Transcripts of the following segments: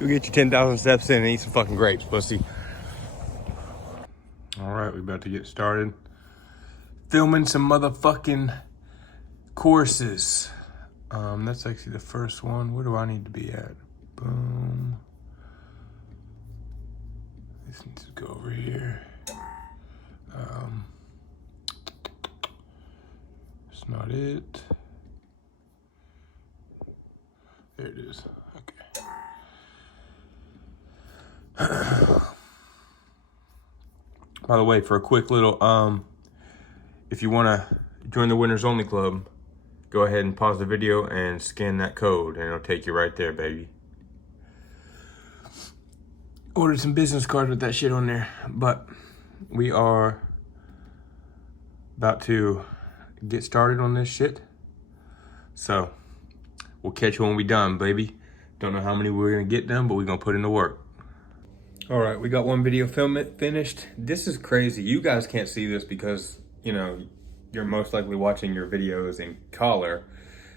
Go get your 10,000 steps in and eat some fucking grapes, pussy. All right, we about to get started. Filming some motherfucking courses. That's actually the first one. Where do I need to be at? Boom. This needs to go over here. It's not it. There it is. Okay. By the way, for a quick little, if you want to join the Winners Only Club, go ahead and pause the video and scan that code, and it'll take you right there, baby. Ordered some business cards with that shit on there, but we are about to get started on this shit. So we'll catch you when we done, baby. Don't know how many we're gonna get done, but we're gonna put in the work. All right, we got one video finished. This is crazy. You guys can't see this because, you know, you're most likely watching your videos in color.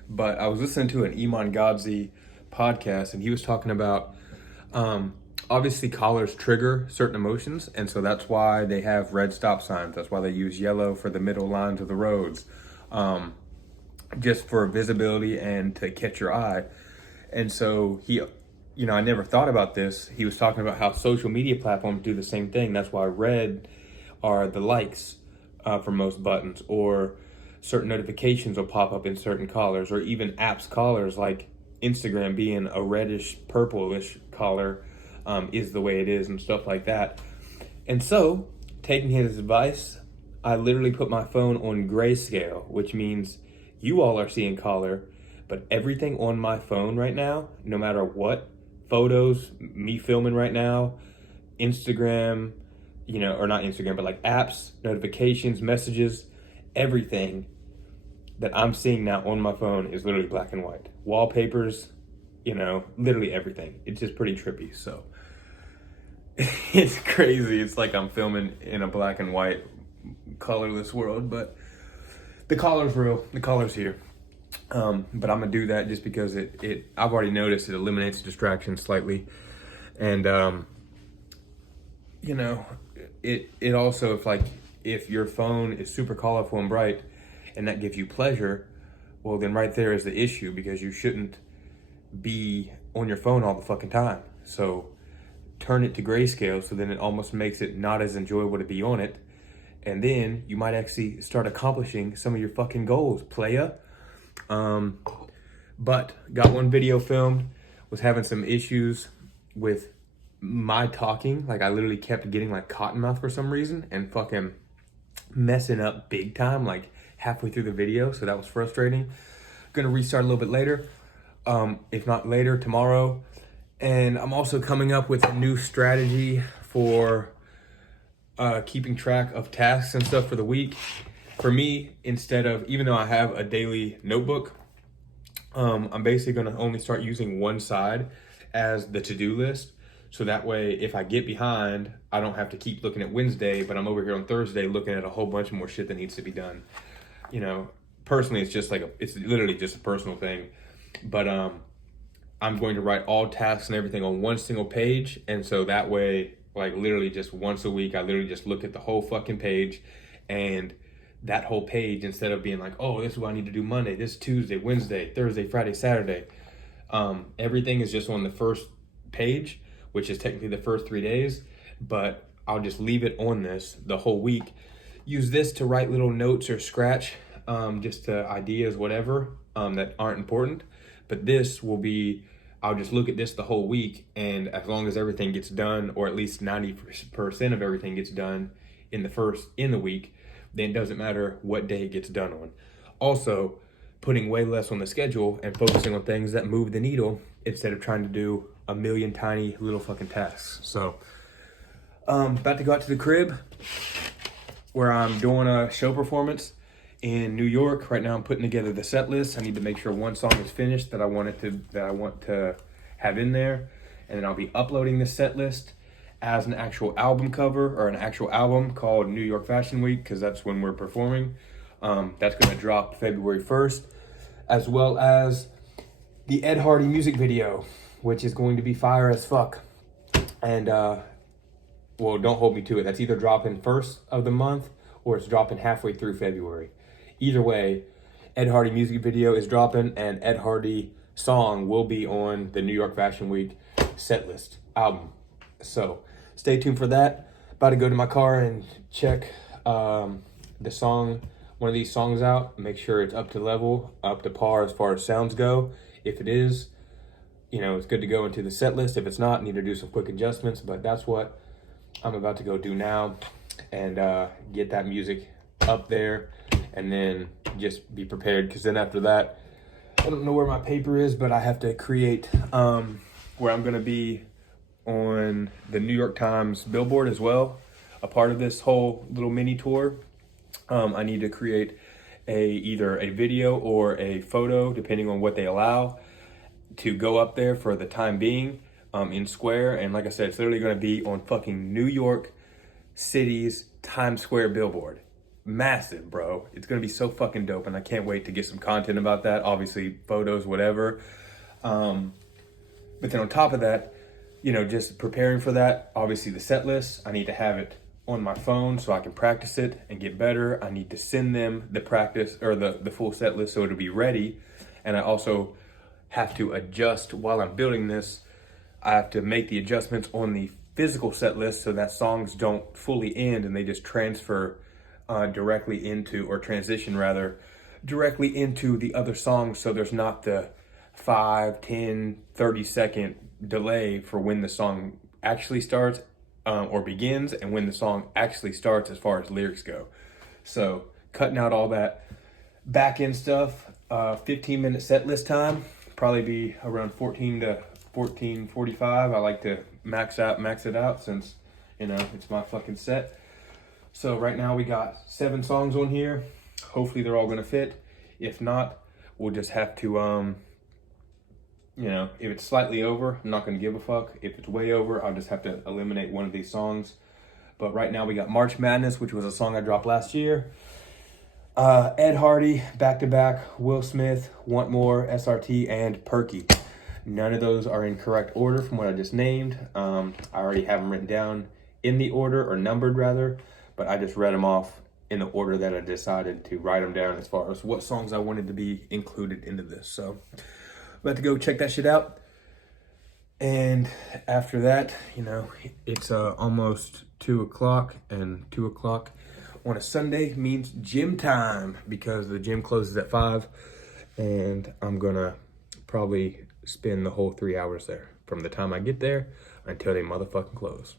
But I was listening to an Iman Godzi podcast, and he was talking about, obviously collars trigger certain emotions. And so that's why they have red stop signs. That's why they use yellow for the middle lines of the roads, just for visibility and to catch your eye. And so he, you know, I never thought about this. He was talking about how social media platforms do the same thing. That's why red are the likes for most buttons, or certain notifications will pop up in certain colors, or even apps colors like Instagram being a reddish, purplish color is the way it is, and stuff like that. And so, taking his advice, I literally put my phone on grayscale, which means you all are seeing color, but everything on my phone right now, no matter what, photos, me filming right now, Instagram, you know, or not Instagram, but like apps, notifications, messages, everything that I'm seeing now on my phone is literally black and white. Wallpapers, you know, literally everything. It's just pretty trippy. So it's crazy. It's like I'm filming in a black and white, colorless world, but the color's real. The color's here. But I'm gonna do that just because I've already noticed it eliminates distraction slightly. And, you know, it also, if your phone is super colorful and bright and that gives you pleasure, well, then right there is the issue, because you shouldn't be on your phone all the fucking time. So turn it to grayscale, so then it almost makes it not as enjoyable to be on it. And then you might actually start accomplishing some of your fucking goals, playa. But got one video filmed, was having some issues with my talking. Like I literally kept getting like cotton mouth for some reason and fucking messing up big time, like halfway through the video. So that was frustrating. Gonna restart a little bit later. If not later, tomorrow. And I'm also coming up with a new strategy for keeping track of tasks and stuff for the week. For me, instead of, even though I have a daily notebook, I'm basically going to only start using one side as the to-do list. So that way, if I get behind, I don't have to keep looking at Wednesday, but I'm over here on Thursday looking at a whole bunch more shit that needs to be done. You know, personally, it's just like, it's literally just a personal thing. But I'm going to write all tasks and everything on one single page. And so that way, like literally just once a week, I literally just look at the whole fucking page, and that whole page, instead of being like, oh, this is what I need to do Monday, this Tuesday, Wednesday, Thursday, Friday, Saturday, everything is just on the first page, which is technically the first 3 days, but I'll just leave it on this the whole week. Use this to write little notes or scratch, just ideas, whatever, that aren't important. But this will be, I'll just look at this the whole week, and as long as everything gets done, or at least 90% of everything gets done in the week, then it doesn't matter what day it gets done on. Also, putting way less on the schedule and focusing on things that move the needle instead of trying to do a million tiny little fucking tasks. So, about to go out to the crib where I'm doing a show performance in New York. Right now I'm putting together the set list. I need to make sure one song is finished that I want to have in there. And then I'll be uploading the set list as an actual album cover, or an actual album called New York Fashion Week, because that's when we're performing. That's going to drop February 1st, as well as the Ed Hardy music video. which is going to be fire as fuck. And well, don't hold me to it. That's either dropping first of the month or it's dropping halfway through February. Either way, Ed Hardy music video is dropping, and Ed Hardy song will be on the New York Fashion Week set list album. So stay tuned for that. About to go to my car and check the song, one of these songs out, make sure it's up to level, up to par as far as sounds go. If it is, you know, it's good to go into the set list. If it's not, need to do some quick adjustments, but that's what I'm about to go do now, and get that music up there, and then just be prepared, because then after that, I don't know where my paper is, but I have to create where I'm gonna be on the New York Times billboard as well, a part of this whole little mini tour. I need to create either a video or a photo, depending on what they allow, to go up there for the time being in Square. And like I said, it's literally going to be on fucking New York City's Times Square billboard. Massive, bro. It's going to be so fucking dope, and I can't wait to get some content about that. Obviously, photos, whatever. But then on top of that, you know, just preparing for that, obviously the set list, I need to have it on my phone so I can practice it and get better. I need to send them the practice or the full set list so it'll be ready. And I also have to adjust while I'm building this. I have to make the adjustments on the physical set list so that songs don't fully end and they just transfer directly into, or transition rather, directly into the other songs, so there's not the 5, 10, 30-second delay for when the song actually starts or begins, and when the song actually starts as far as lyrics go. So cutting out all that back end stuff. 15-minute set list time, probably be around 14 to 14:45. I like to max it out since, you know, it's my fucking set. So right now we got 7 songs on here. Hopefully they're all gonna fit. If not, we'll just have to you know, if it's slightly over, I'm not gonna give a fuck. If it's way over, I'll just have to eliminate one of these songs. But right now we got March Madness, which was a song I dropped last year. Ed Hardy, Back to Back, Will Smith, Want More, SRT, and Perky. None of those are in correct order from what I just named. I already have them written down in the order, or numbered rather, but I just read them off in the order that I decided to write them down as far as what songs I wanted to be included into this. So I'm about to go check that shit out. And after that, you know, it's almost 2 o'clock, and 2 o'clock on a Sunday means gym time, because the gym closes at 5, and I'm gonna probably spend the whole 3 hours there from the time I get there until they motherfucking close.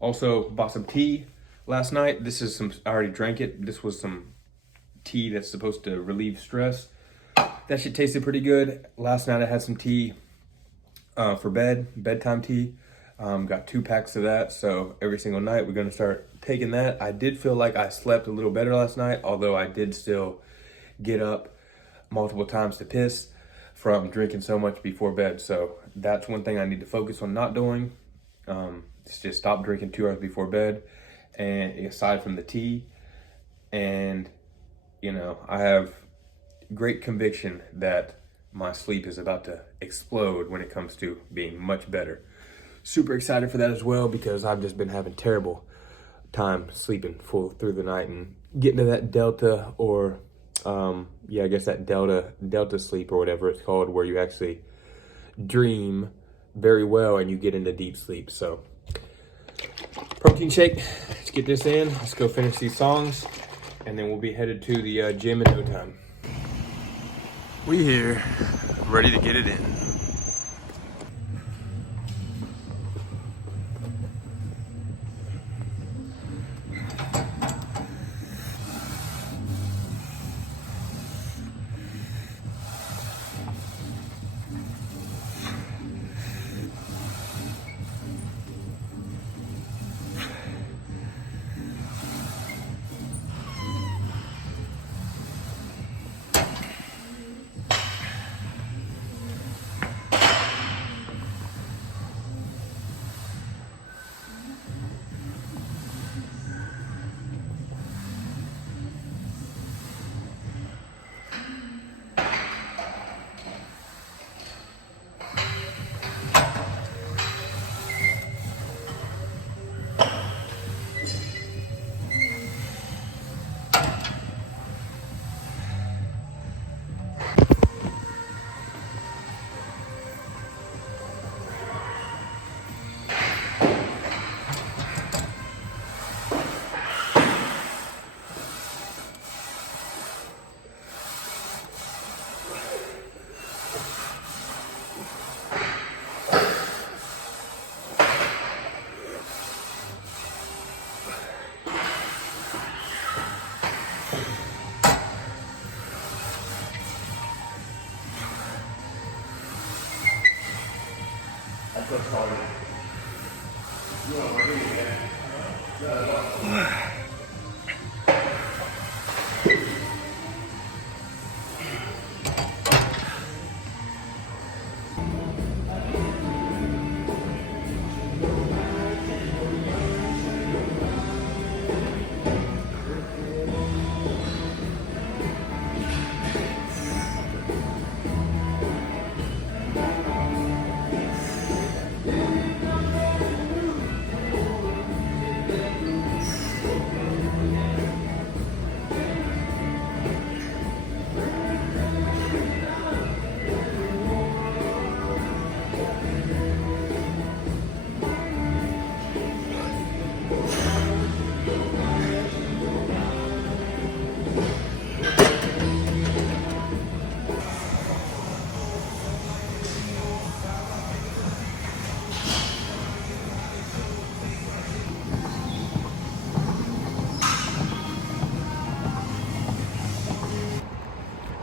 Also bought some tea last night. This is some, I already drank it. This was some tea that's supposed to relieve stress. That shit tasted pretty good. Last night I had some tea for bedtime tea. Got 2 packs of that, so every single night we're gonna start taking that. I did feel like I slept a little better last night, although I did still get up multiple times to piss from drinking so much before bed. So that's one thing I need to focus on not doing. Just stop drinking 2 hours before bed, and aside from the tea. And you know, I have great conviction that my sleep is about to explode when it comes to being much better. Super excited for that as well, because I've just been having terrible time sleeping full through the night and getting to that delta, or I guess that delta sleep or whatever it's called, where you actually dream very well and you get into deep sleep. So protein shake, let's get this in. Let's go finish these songs, and then we'll be headed to the gym in no time. We here, ready to get it in.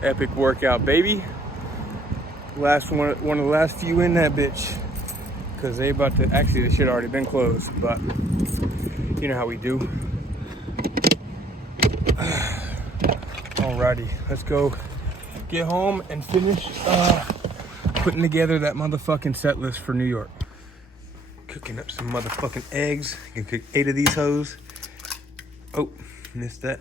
Epic workout, baby. Last one of the last few in that bitch. Cause they about to, actually this shit already been closed, but you know how we do. Alrighty, let's go get home and finish putting together that motherfucking set list for New York. Cooking up some motherfucking eggs. I can cook 8 of these hoes. Oh, missed that.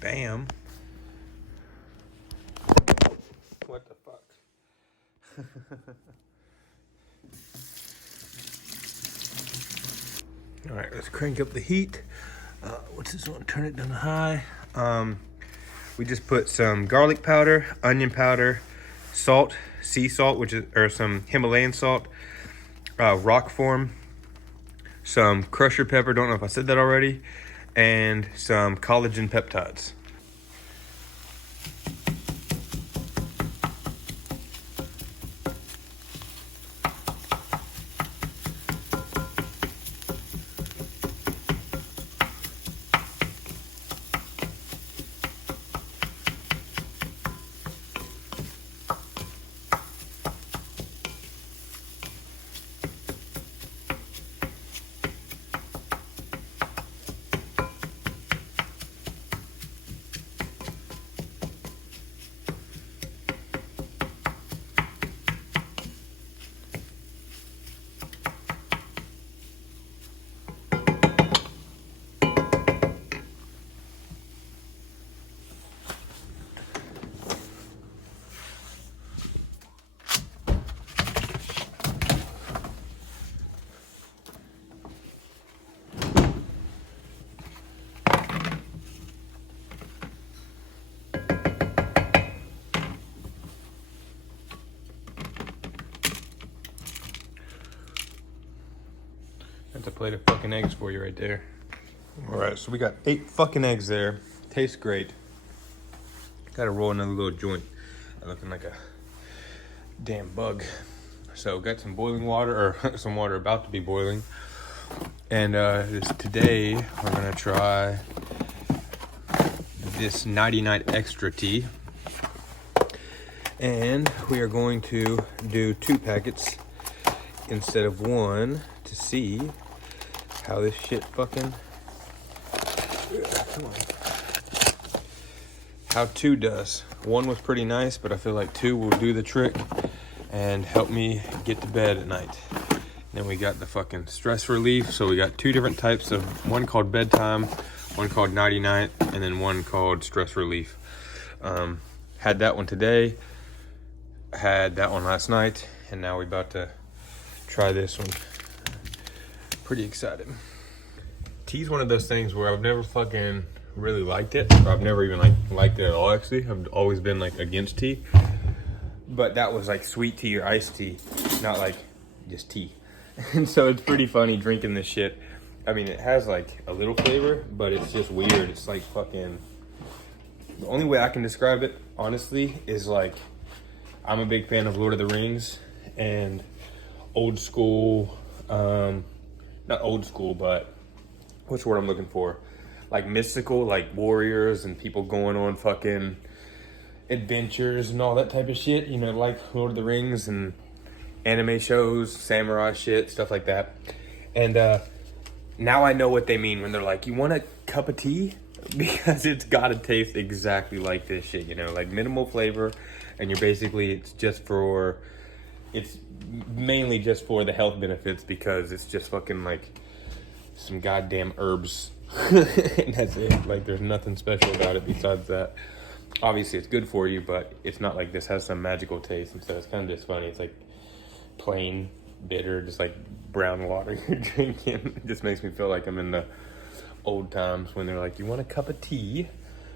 Bam. What the fuck? All right, let's crank up the heat. What's this one? Turn it down to high. We just put some garlic powder, onion powder, salt, sea salt, which is, or some Himalayan salt, rock form, some crusher pepper, don't know if I said that already, and some collagen peptides. That's a plate of fucking eggs for you right there. All right, so we got 8 fucking eggs there. Tastes great. Gotta roll another little joint. I'm looking like a damn bug. So got some boiling water, or some water about to be boiling. And today we're gonna try this 99 extra tea. And we are going to do 2 packets instead of 1 to see how this shit fucking, come on, how 2 does. 1 was pretty nice, but I feel like 2 will do the trick and help me get to bed at night. Then we got the fucking stress relief. So we got 2 different types of, one called bedtime, one called 99, and then one called stress relief. Had that one today, had that one last night, and now we're about to try this one. Pretty excited. Tea's one of those things where I've never fucking really liked it. I've never even liked it at all, actually. I've always been like against tea. But that was like sweet tea or iced tea, not like just tea. And so it's pretty funny drinking this shit. I mean, it has like a little flavor, but it's just weird. It's like fucking, the only way I can describe it, honestly, is like I'm a big fan of Lord of the Rings and old school, not old school, but what's the word I'm looking for? Like mystical, like warriors and people going on fucking adventures and all that type of shit. You know, like Lord of the Rings and anime shows, samurai shit, stuff like that. And now I know what they mean when they're like, you want a cup of tea? Because it's gotta taste exactly like this shit, you know, like minimal flavor, and you're basically, it's mainly just for the health benefits, because it's just fucking like some goddamn herbs. And that's it. Like, there's nothing special about it besides that. Obviously it's good for you, but it's not like this has some magical taste. Instead, it's kind of just funny. It's like plain bitter, just like brown water you're drinking. It just makes me feel like I'm in the old times when they're like, you want a cup of tea?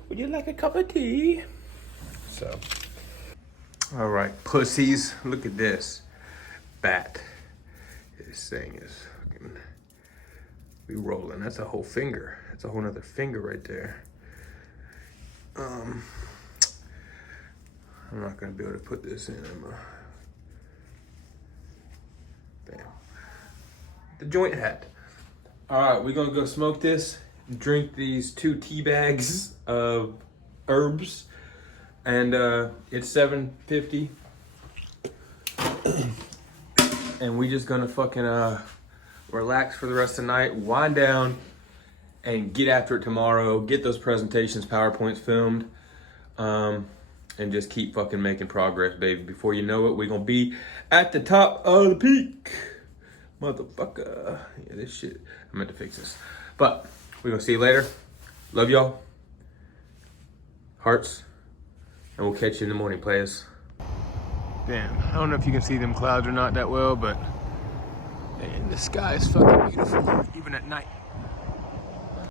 Would you like a cup of tea? So, all right, pussies, look at this bat. This thing is fucking be rolling. That's a whole finger. That's a whole nother finger right there. I'm not gonna be able to put this in. Bam. The joint hat. All right, we're gonna go smoke this, drink these 2 tea bags of herbs, and it's 7:50, and we just gonna fucking relax for the rest of the night, wind down, and get after it tomorrow. Get those presentations, PowerPoints filmed, and just keep fucking making progress, baby. Before you know it, we're gonna be at the top of the peak. Motherfucker. Yeah, this shit. I meant to fix this. But we're gonna see you later. Love y'all. Hearts. And we'll catch you in the morning, players. Damn. I don't know if you can see them clouds or not that well, but man, the sky is fucking beautiful, even at night.